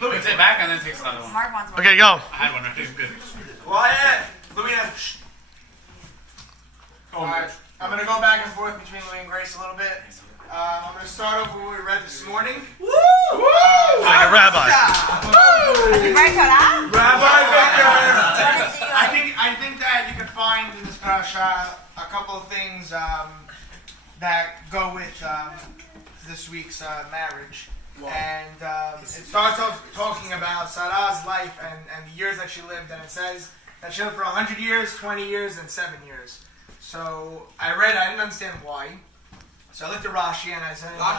Louie, sit back and then take another one. Mark wants one. Okay, go. I had one already. Good. Quiet. Louie has. Alright, I'm gonna go back and forth between Louie and Grace a little bit. I'm gonna start off with what we read this morning. Woo! Like a rabbi. Beracot, huh? Rabbi Victor. I think that you can find in this parasha a couple of things that go with this week's marriage. Wow. And it starts off talking about Sarah's life and the years that she lived, and it says that she lived for 100 years, 20 years, and 7 years. So I didn't understand why. So I looked at Rashi and I said, why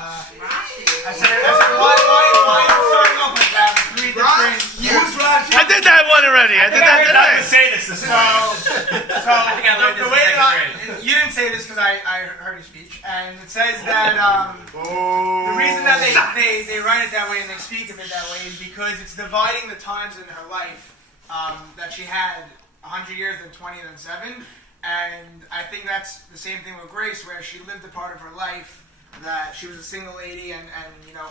starting off like that? Three different years. I did that one already. I did that today. Say this. So I think I learned the way that you didn't say this because I heard your speech, and it says that the reason that they write it that way and they speak of it that way is because it's dividing the times in her life that she had 100 years, then 20, then 7. And I think that's the same thing with Grace, where she lived a part of her life that she was a single lady and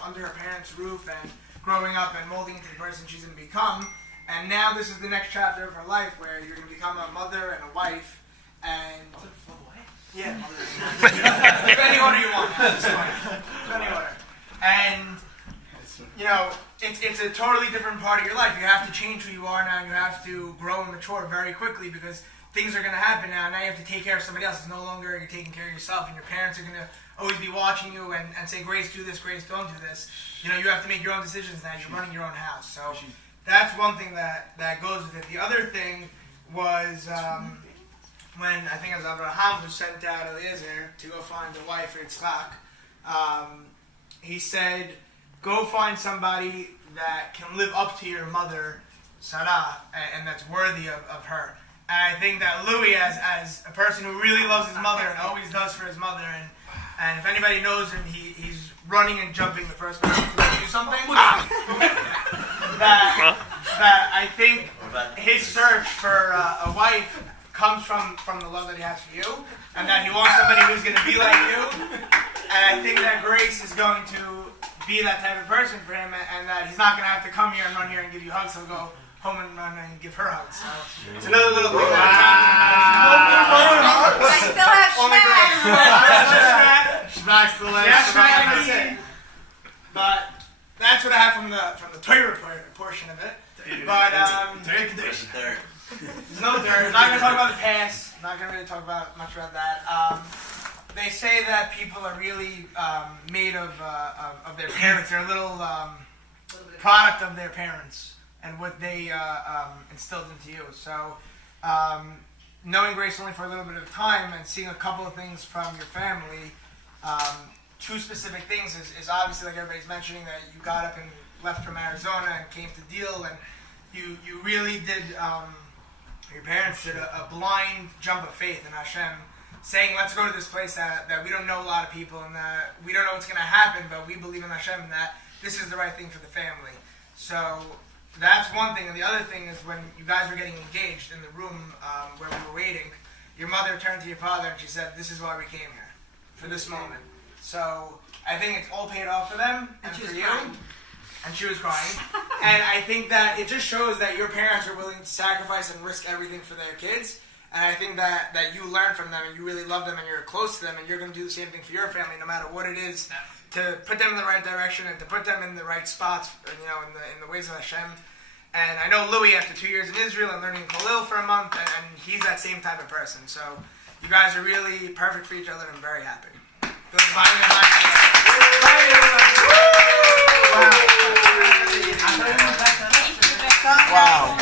under her parents' roof and growing up and molding into the person she's going to become. And now this is the next chapter of her life where you're going to become a mother and a wife. And yeah, any order you want. Any order. And it's a totally different part of your life. You have to change who you are now, and you have to grow and mature very quickly because things are going to happen now. Now you have to take care of somebody else. It's no longer you're taking care of yourself, and your parents are going to always be watching you and say, Grace, do this, Grace, don't do this. You have to make your own decisions now. You're running your own house. So that's one thing that goes with it. The other thing was when I think it was Abraham who sent out Eliezer to go find a wife for Yitzchak. He said, go find somebody that can live up to your mother, Sarah, and that's worthy of her. And I think that Louie, as a person who really loves his mother and always does for his mother, and if anybody knows him, he's running and jumping the first person to do something. that I think his search for a wife comes from the love that he has for you, and that he wants somebody who's going to be like you. And I think that Grace is going to be that type of person for him, and that he's not going to have to come here and run here and give you hugs. He'll go home and run and give her hugs. So it's another little thing. I still have Schmack's the leg. Yeah, that's it. But that's what I have from the Torah portion of it. But there's no dirt. I'm not going to talk about the past. I'm not going to really talk about much about that. They say that people are really made of their parents. They're a little product of their parents and what they instilled into you. So knowing Grace only for a little bit of time and seeing a couple of things from your family, two specific things is obviously, like everybody's mentioning, that you got up and left from Arizona and came to Deal, and you really did, your parents did a blind jump of faith in Hashem, saying, let's go to this place that we don't know a lot of people and that we don't know what's going to happen, but we believe in Hashem and that this is the right thing for the family. So that's one thing. And the other thing is when you guys were getting engaged in the room where we were waiting, your mother turned to your father and she said, this is why we came here, for this moment. So I think it's all paid off for them and for you. And she was crying. And I think that it just shows that your parents are willing to sacrifice and risk everything for their kids. And I think that you learn from them and you really love them and you're close to them and you're going to do the same thing for your family no matter what it is, to put them in the right direction and to put them in the right spots, in the ways of Hashem. And I know Louie, after 2 years in Israel and learning Khalil for a month, and he's that same type of person. So you guys are really perfect for each other and I'm very happy. Wow.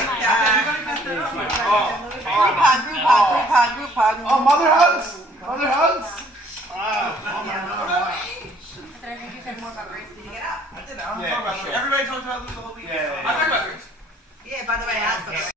Group hug. Oh, mother hugs! Mother hugs! Wow. You said more about Grace. Did you get up? I did. I don't talk about Louie. Everybody talked about Louie the whole week. I